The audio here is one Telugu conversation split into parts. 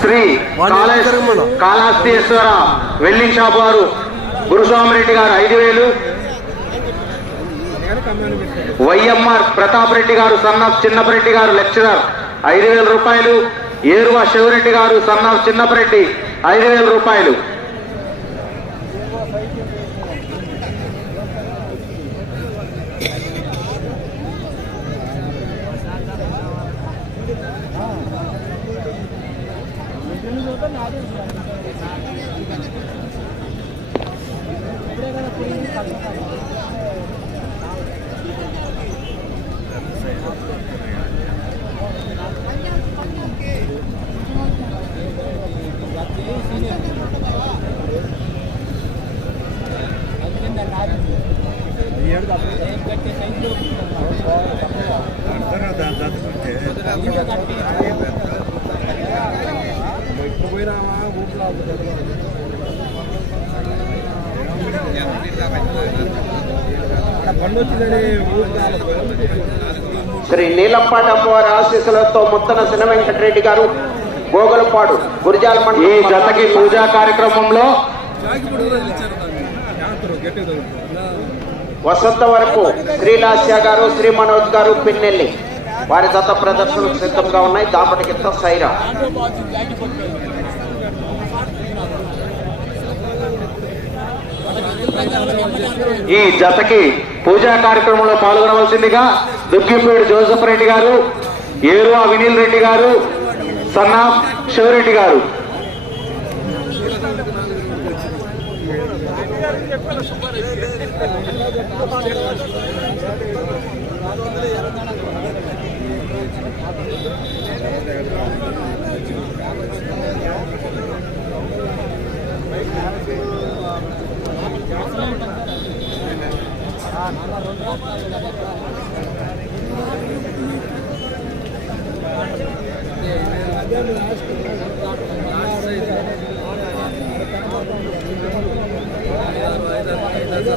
శ్రీ కాళహస్తీశ్వర వెల్డింగ్ షాప్ వారు గురుస్వామిరెడ్డి గారు ఐదు వేలు. వైఎంఆర్ ప్రతాప్ రెడ్డి గారు సన్నాఫ్ చిన్నపరెడ్డి గారు లెక్చరర్ ఐదు వేల రూపాయలు. ఏరువ శివరెడ్డి గారు సన్నాఫ్ చిన్నపరెడ్డి ఐదు వేల రూపాయలు. Bên. శ్రీ నీలంపాటి అమ్మవారి ఆశీస్సులతో ముత్తన సిన వెంకటరెడ్డి గారు గోగలపాడు గురిజాల ఈ మండలం జతకి పూజా కార్యక్రమంలో వసంత వరకు శ్రీలాస్య గారు శ్రీ మనోజ్ గారు పిన్నెల్లి. వారి దత్త ప్రదర్శనకు సిద్ధంగా ఉన్నాయి. దాపటి కింద సైరా. ఈ జతకి పూజా కార్యక్రమంలో పాల్గొనవలసిందిగా దుగ్గిపేడు జోసఫ్ రెడ్డి గారు ఏరువా వినీల్ రెడ్డి గారు సన్నా శివరెడ్డి గారు.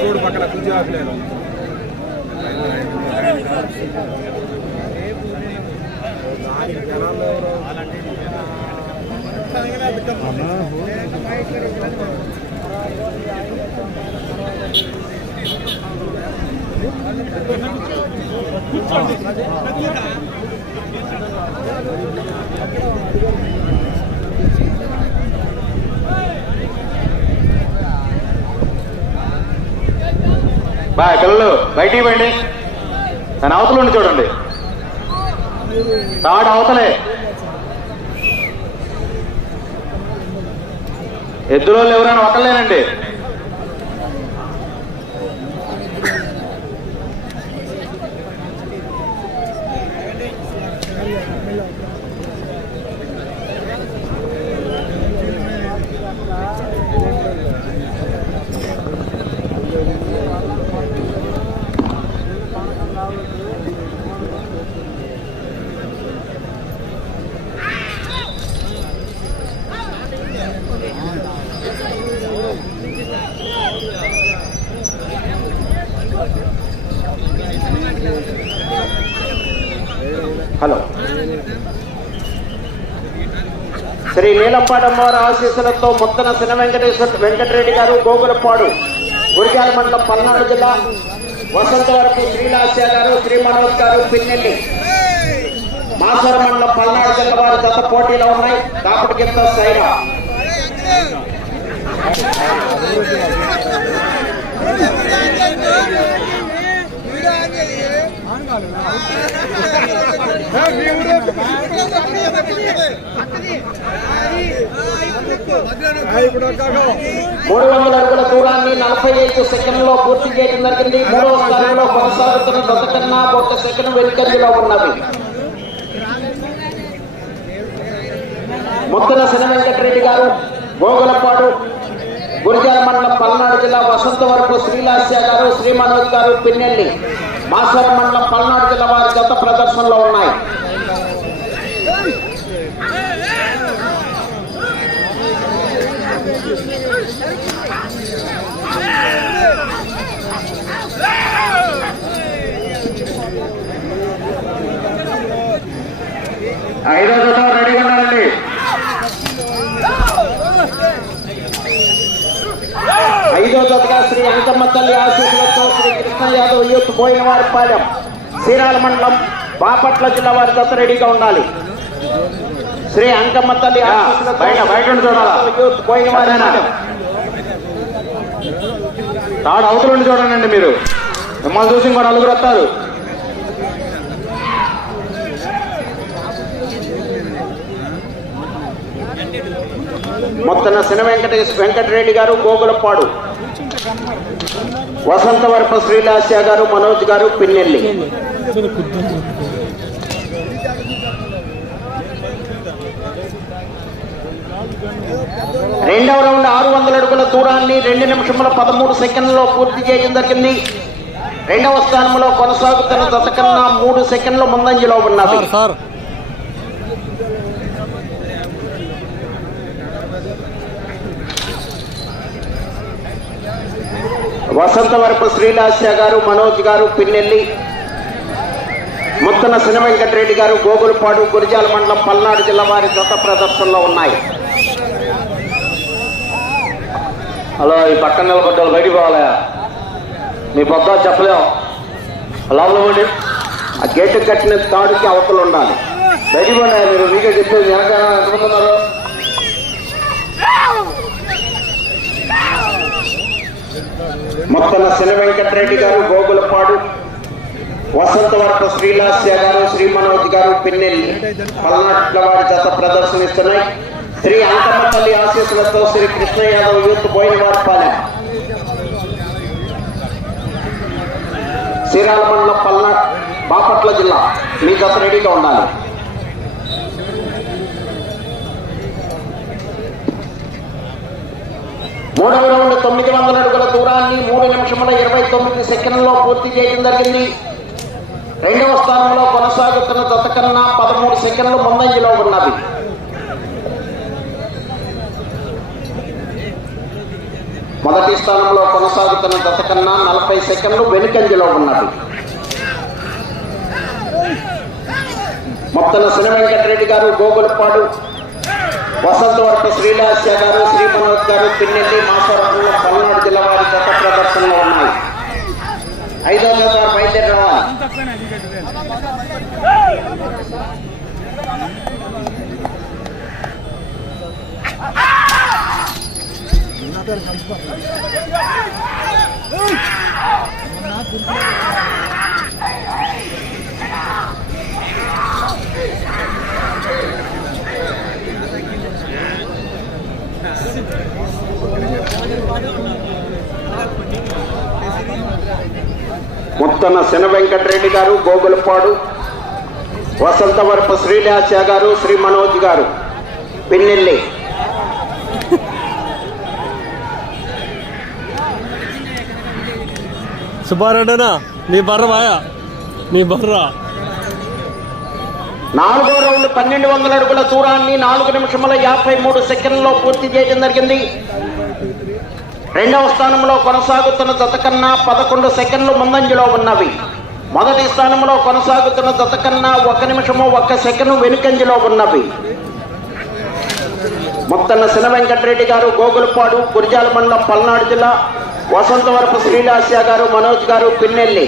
చూడు పక్కన కుర్చీ ఆపలేదు. బాయ్ పిల్లలు బయటికి పండి. దాని అవతల ఉండి చూడండి. తాడు అవతలే. ఎద్దులో ఎవరైనా ఒకళ్ళేనండి. శ్రీ నీలంపాడమ్మవారి ఆశీస్సులతో ముత్తన సిన వెంకటేశ్వర వెంకటరెడ్డి గారు గోగులపాడు గురిజాల మండలం పల్నాడు జిల్లా వసంతవరపు శ్రీలాస్య గారు శ్రీ మనోజ్ గారు పిన్నెల్లి. మాసర మండలం పల్నాడు జిల్లా వారి గత పోటీలో ఉన్నాయి. కాపటి కింద సైరా. మూడు వందల అడుగుల దూరాన్ని నలభై ఐదు సెకండ్లో పూర్తి చేయడం జరిగింది మూడవ స్థానంలో కొనసాగుతున్న దొరకన్నా ఒక సెకండ్ వెనుకంజలో ఉన్నది ముద్దల శని వెంకటరెడ్డి గారు గోగులపాడు గురిజాల మండలం పల్నాడు జిల్లా వసంతవరపు శ్రీలాస్య గారు శ్రీ మనోజ్ గారు పిన్నెల్లి మాసవరం మండలం పల్నాడు జిల్లా వారి గత ప్రదర్శనలో ఉన్నాయి. ఐదో జత రెడీగా ఉన్నారండి. ఐదో జతగా శ్రీ అంకమ్మ తల్లి ఆశీస్సులతో శ్రీ కృష్ణ యాదవ్ యూత్ బోయినవారి పాలెం శ్రీరాల మండలం బాపట్ల జిల్లా వారి జత రెడీగా ఉండాలి శ్రీ అంకమ్మ తల్లి బయట, బయట? యూత్ బోయినవారి? పాలెం. తాడు అవతల చూడండి మీరు మిమ్మల్ని చూసి ఇంకో నలుగురు వస్తారు మొత్తన సిన వెంకటేశ్ వెంకటరెడ్డి గారు గోగులపాడు. వసంతవర్ప శ్రీలాస్య గారు మనోజ్ గారు పిన్నెల్లి. రెండవ రౌండ్ ఆరు వందల అడుగుల దూరాన్ని రెండు నిమిషముల పదమూడు సెకండ్లలో పూర్తి చేయడం జరిగింది. రెండవ స్థానంలో కొనసాగుతున్న జత కన్నా మూడు సెకండ్ల ముందంజలో ఉన్నది. వసంతవరపు శ్రీలాస్య గారు మనోజ్ గారు పిన్నెల్లి ముత్తన సిన వెంకటరెడ్డి గారు గోగులపాడు గురిజాల మండలం పల్నాడు జిల్లా వారి జత ప్రదర్శనలో ఉన్నాయి. హలో ఈ పక్కన నిలబడ్డారు బయటికి పోవాలా. మీ పొద్దు చెప్పలేం. లోపల పోండి. ఆ గేటు కట్టిన తాడుకి అవతలు ఉండాలి బయటికి పోండి. మీరు మీకే చెప్పేది వెనక ఎంతమంది ఉన్నారు ముత్తన శని వెంకటరెడ్డి గారు గోగులపాడు వసంతవర్త శ్రీలాస్య గారు శ్రీ మనోజ్ గారు పిన్నెల్లి పల్నాట్ల వారి జత ప్రదర్శనిస్తున్నాయి. శ్రీ అంకమ్మ తల్లి ఆశీస్సులతో శ్రీ కృష్ణ యాదవ్ యూత్ బోయినవారిపాలెం. శ్రీరాల మండలం పల్నాడు బాపట్ల జిల్లా. మీ జత రెడీగా ఉండాలి. మూడవ రౌండ్ తొమ్మిది వందల అడుగుల దూరాన్ని మూడు నిమిషముల ఇరవై తొమ్మిది సెకండ్లలో పూర్తి చేయడం జరిగింది. రెండవ స్థానంలో కొనసాగుతున్న జత కన్నా పదమూడు సెకండ్లు ముందంజలో ఉన్నది మొదటి స్థానంలో కొనసాగుతున్న జత కన్నా నలభై సెకండ్లు వెనుకంజలో ఉన్నది మొత్తన శ్రీ వెంకటరెడ్డి గారు గోగులపాడు వసంతవరపు శ్రీలాస్య గారు శ్రీ మనోజ్ గారు పిన్నెల్లి మాసవరంలో పల్నాడు జిల్లా వారి గత ప్రదర్శనలో ఉన్నాయి. ఐదో జత బయలుదేరి రావాలి ముత్తన సిన వెంకటరెడ్డి గారు గోగులపాడు వసంతవరపు శ్రీలాస్య గారు శ్రీ మనోజ్ గారు. పిన్నెల్లి. సుబ్బారెడ్డనా నీ బర్రవాయా నీ బర్రా? నాలుగో రౌండ్ పన్నెండు వందల అడుగుల దూరాన్ని నాలుగు నిమిషముల యాభై మూడు సెకండ్లో పూర్తి చేయడం జరిగింది. రెండవ స్థానంలో కొనసాగుతున్న జత కన్నా పదకొండు సెకండ్లు ముందంజలో ఉన్నవి. మొదటి స్థానంలో కొనసాగుతున్న జత కన్నా ఒక నిమిషము ఒక్క సెకండ్ వెనుకంజలో ఉన్నవి. ముత్తన్న సిన వెంకటరెడ్డి గారు గోగులపాడు గురిజాల మండలం పల్నాడు జిల్లా వసంతవరపు శ్రీలాస్య గారు మనోజ్ గారు పిన్నెల్లి.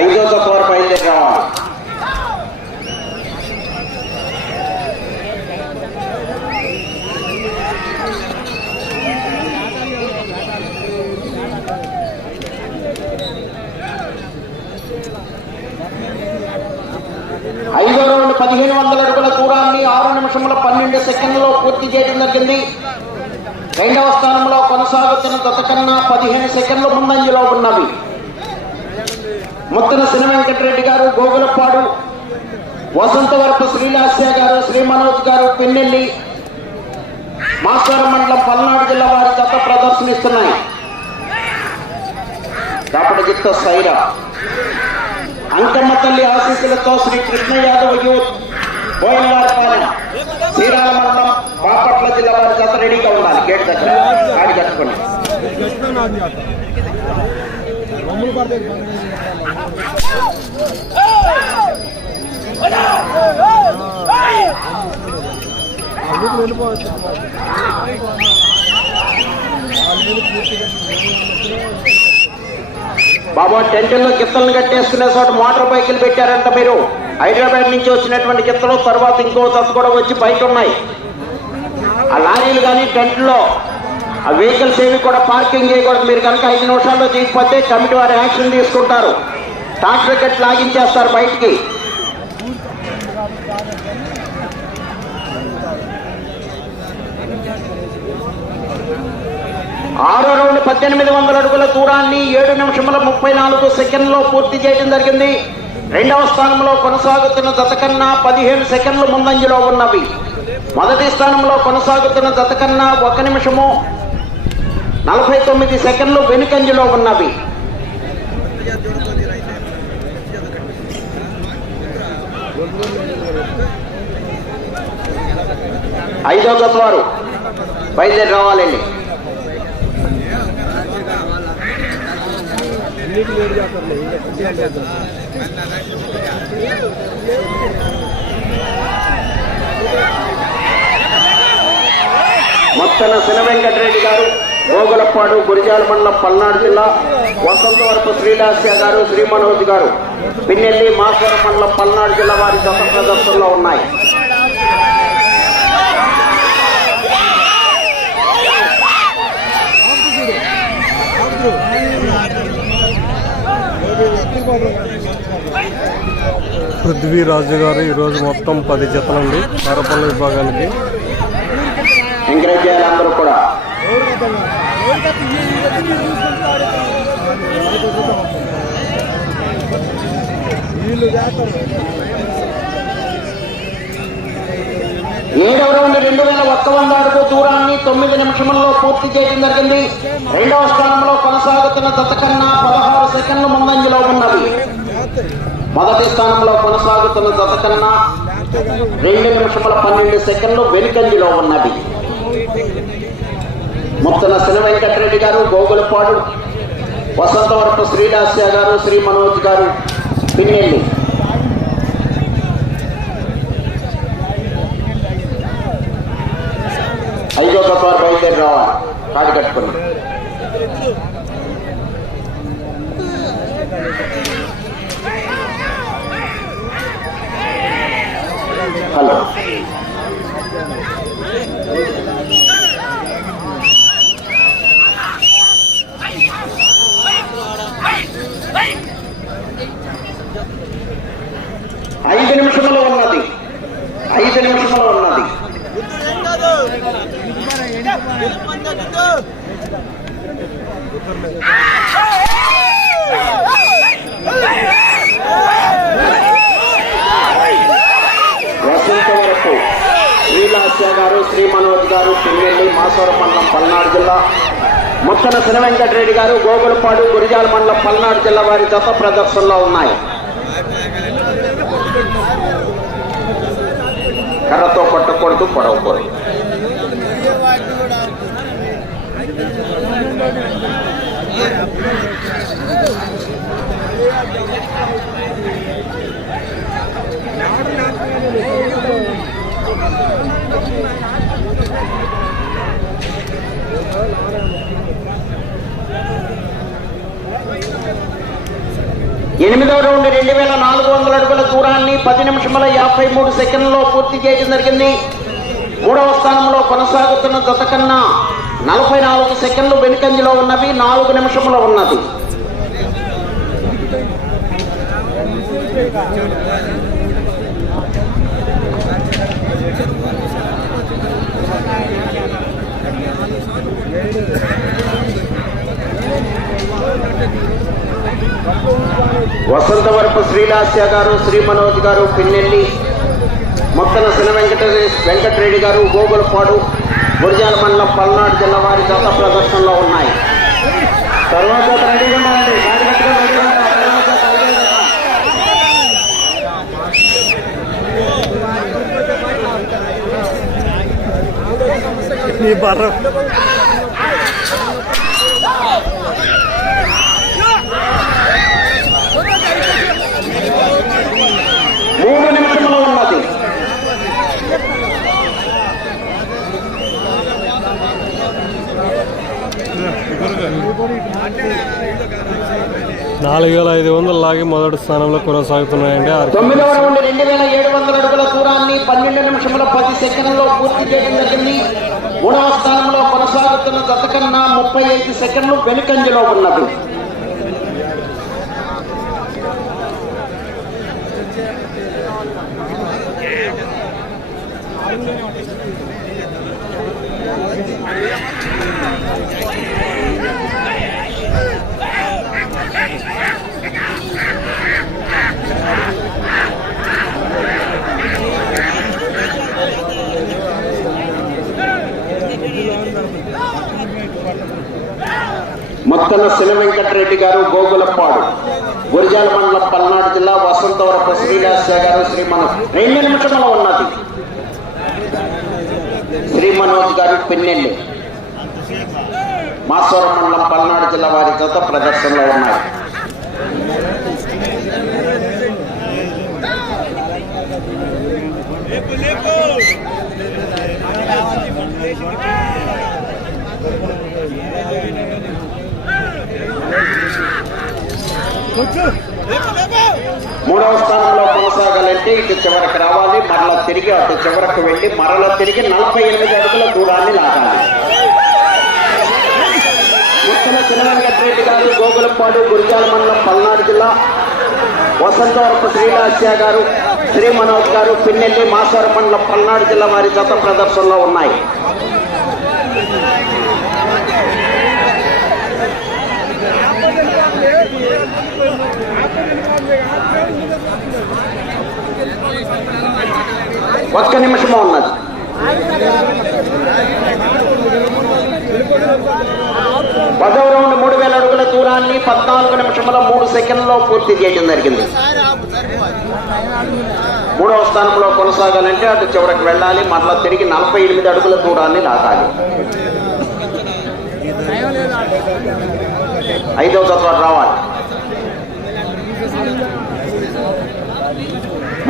ఐదో జత వరకు బయలుదేరి రావాలి ఐదో రౌండ్ పదిహేను వందల అడుగుల దూరాన్ని ఆరు నిమిషముల పన్నెండు సెకండ్లలో పూర్తి చేయడం జరిగింది రెండవ స్థానంలో కొనసాగుతున్న గత కన్నా పదిహేను సెకండ్ల ముందంజలో ఉన్నవి. ముత్తన సిన వెంకటరెడ్డి గారు గోగులపాడు వసంతవరపు శ్రీలాస్య గారు శ్రీ మనోజ్ గారు పిన్నెల్లి మాస్టర్ మండలం పల్నాడు జిల్లా వారి చెత్త ప్రదర్శనిస్తున్నాయి. దాపటి జిత్త సైరా. అంకమ్మ తల్లి ఆశీస్సులతో శ్రీ కృష్ణ యాదవ్ యూత్ బోయలవారిపాలెం శ్రీరామ మండలం బాపట్ల జిల్లా వారి చెత్త రెడీగా ఉండాలి. గేట్ దగ్గర. గాడి కట్టుకోండి గెలిచిన నాది అత మమ్మల్ని అందుకు వెళ్ళిపోవచ్చు బాబా టెంట్లో గిత్తలను కట్టేసుకునే చోట మోటార్ బైకులు పెట్టారంట మీరు. హైదరాబాద్ నుంచి వచ్చినటువంటి గిత్తలు తర్వాత ఇంకో జత కూడా వచ్చి బయట ఉన్నాయి. ఆ లారీలు కానీ టెంట్లో ఆ వెహికల్స్ ఏవి కూడా పార్కింగ్ చేయకూడదు. మీరు కనుక ఐదు నిమిషాల్లో తీసిపోతే కమిటీ వారు యాక్షన్ తీసుకుంటారు. ట్రాక్టర్ వికెట్ లాగించేస్తారు బయటికి. ఆరో రౌండ్ పద్దెనిమిది వందల అడుగుల దూరాన్ని ఏడు నిమిషముల ముప్పై నాలుగు సెకండ్లో పూర్తి చేయడం జరిగింది. రెండవ స్థానంలో కొనసాగుతున్న జత కన్నా పదిహేను సెకండ్లు ముందంజలో ఉన్నవి. మొదటి స్థానంలో కొనసాగుతున్న జత కన్నా ఒక నిమిషము నలభై తొమ్మిది సెకండ్లు వెనుకంజలో ఉన్నవి. ఐదో గత వారు బయలుదేరి రావాలండి. మొత్తం లేట్ మొత్తన వెంకటరెడ్డి గారు. గోగులపాడు గురిజాల మండలం పల్నాడు జిల్లా వసంతవరపు శ్రీలాస్య గారు శ్రీ మనోజ్ గారు. పిన్నెల్లి మాస్వరం మండలం పల్నాడు జిల్లా వారి జత ప్రదర్శనలో ఉన్నాయి. పృథ్వీరాజు గారు ఈరోజు మొత్తం పది జతలండి. కరపల్లి విభాగానికి ఏడవ రౌండ్ రెండు వేల ఒక్క వంద అడుగు దూరాన్ని తొమ్మిది నిమిషంలో పూర్తి చేయడం జరిగింది. రెండవ స్థానంలో కొనసాగుతున్న జత కన్నా పదహారు సెకండ్లు ముందంజలో ఉన్నది. మొదటి స్థానంలో కొనసాగుతున్న జత కన్నా రెండు నిమిషముల పన్నెండు సెకండ్లు వెనుకంజలో ఉన్నది. ముత్తన శ్రీ వెంకటరెడ్డి గారు గోగులపాడు వసంతవరపు శ్రీలాస్య గారు శ్రీ మనోజ్ గారు పిన్నెల్లి ఐదో గొప్ప బయలుదేరి రావాలి. కాడి కట్టుకుని. హలో ఐదు నిమిషంలో ఉన్నది ఐదు నిమిషంలో ఉన్నది శ్రీ మనోజ్ గారు పిన్నెల్లి మాసవరం మండలం పల్నాడు జిల్లా ముత్తన శన వెంకటరెడ్డి గారు గోగులపాడు గురిజాల మండలం పల్నాడు జిల్లా వారి జత ప్రదర్శనలో ఉన్నాయి. కర్రతో కొట్టకూడదు పొడవకూడదు. ఎనిమిదవ రౌండ్ రెండు వేల నాలుగు వందల అడుగుల దూరాన్ని పది నిమిషముల యాభై మూడు సెకండ్లలో పూర్తి చేయడం జరిగింది. మూడవ స్థానంలో కొనసాగుతున్న జత కన్నా నలభై నాలుగు సెకండ్లు వెనుకంజలో ఉన్నవి నాలుగు నిమిషంలో ఉన్నది. వసంతవరపు శ్రీలాస్య గారు శ్రీ మనోజ్ గారు పిన్నెల్లి మొత్తన శన వెంకట వెంకటరెడ్డి గారు గోగులపాడు గురిజాల మండలం పల్నాడు జిల్లా వారి గత ప్రదర్శనలో ఉన్నాయి. తర్వాత రెడీగా ఉండాలండి గాడి కట్టుకొని రెడీగా ఉండాలి. తర్వాత ఐదో జత. నీ బర్ర మూడు నిమిషంలో ఉన్నది నాలుగు వేల ఐదు మొదటి స్థానంలో కొనసాగుతున్నాయండి ఆరు తొమ్మిదవ రౌండ్ రెండు వేల ఏడు వందల అడుగుల దూరాన్ని పన్నెండు నిమిషముల పది సెకండ్లలో పూర్తి చేయడం జరిగింది. మూడవ స్థానంలో కొనసాగుతున్న జత కన్నా ముప్పై ఐదు సెకండ్లు వెనుకంజలో ఉన్నది. తన శిల వెంకటరెడ్డి గారు గోగులప్పాడు గురిజాల మండలం పల్నాడు జిల్లా వసంతవరపు శ్రీలాస్య గారు శ్రీ మనోజ్ రెండు నిమిషంలో ఉన్నది. శ్రీ మనోజ్ గారు పిన్నెల్లి. మాసవరం మండలం పల్నాడు జిల్లా వారి చేత ప్రదర్శనలో ఉన్నారు మూడవ స్థానంలో కొనసాగాలంటే ఇటు చివరకు రావాలి మరలా తిరిగి అటు చివరకు వెళ్ళి మరలా తిరిగి నలభై ఎనిమిది అడుగుల దూరాన్ని లాగాలి. ముత్తల చిన్నవెంకటరెడ్డి గారు గోగులపాడు గురిజాల మండలం పల్నాడు జిల్లా. వసంతవరపు శ్రీలాస్య గారు శ్రీ మనోజ్ గారు పిన్నెల్లి మాసవర మండలం పల్నాడు జిల్లా వారి జత ప్రదర్శనలో ఉన్నాయి. ఒక్క నిమిషము ఉన్నది? పదవ రౌండ్ మూడు వేల అడుగుల దూరాన్ని పద్నాలుగు నిమిషముల మూడు సెకండ్లో పూర్తి చేయడం జరిగింది. మూడవ స్థానంలో కొనసాగాలంటే అటు చివరికి వెళ్ళాలి. మరలా తిరిగి నలభై ఎనిమిది అడుగుల దూరాన్ని దాటాలి ఐదవ తత్వ రావాలి.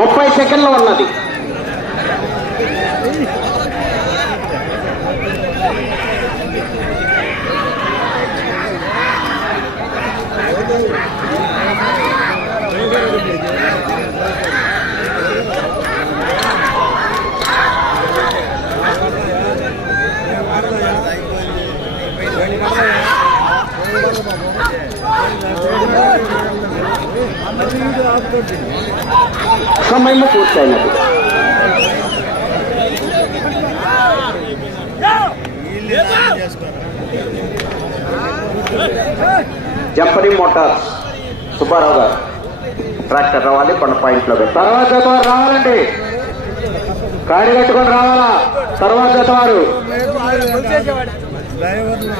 ముప్పై సెకండ్లు ఉన్నది. ట్రాక్టర్ రావాలి కొండ పాయింట్లో పెట్టాలి తర్వాత జత వారు రావాలండి. కాడి కట్టుకొని రావాలా? తర్వాత జత వారు. డ్రైవర్లు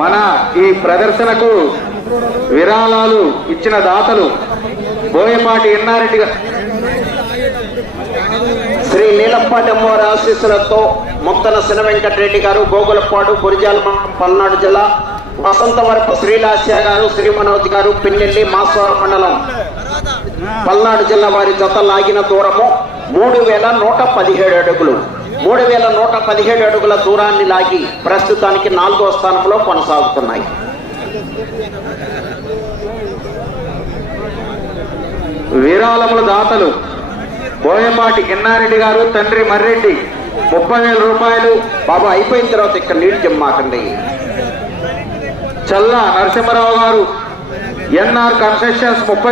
మన ఈ ప్రదర్శనకు విరాళాలు ఇచ్చిన దాతలు బోయపాటి ఎన్నారెడ్డి గారు. శ్రీ నీలపాటి అమ్మవారి ఆశీస్సులతో ముత్తన శన వెంకటరెడ్డి గారు గోగులప్పాడు గురిజాల పల్నాడు జిల్లా వసంతవరపు శ్రీలాస్య గారు శ్రీ మనోజ్ గారు పిన్నెల్లి మాస్వారం మండలం పల్నాడు జిల్లా వారి జత లాగిన దూరము మూడు వేల నూట పదిహేడు అడుగులు. మూడు వేల నూట పదిహేడు అడుగుల దూరాన్ని లాగి ప్రస్తుతానికి నాలుగో స్థానంలో కొనసాగుతున్నాయి. విరాళముల దాతలు బోయపాటి ఎన్నారెడ్డి గారు తండ్రి మర్రెడ్డి ముప్పై వేల రూపాయలు. బాబు అయిపోయిన తర్వాత ఇక్కడ నీళ్ళు జమ్మాకండి. చల్ల నరసింహరావు గారు ఎన్ఆర్ కన్స్ట్రక్షన్స్ ముప్పై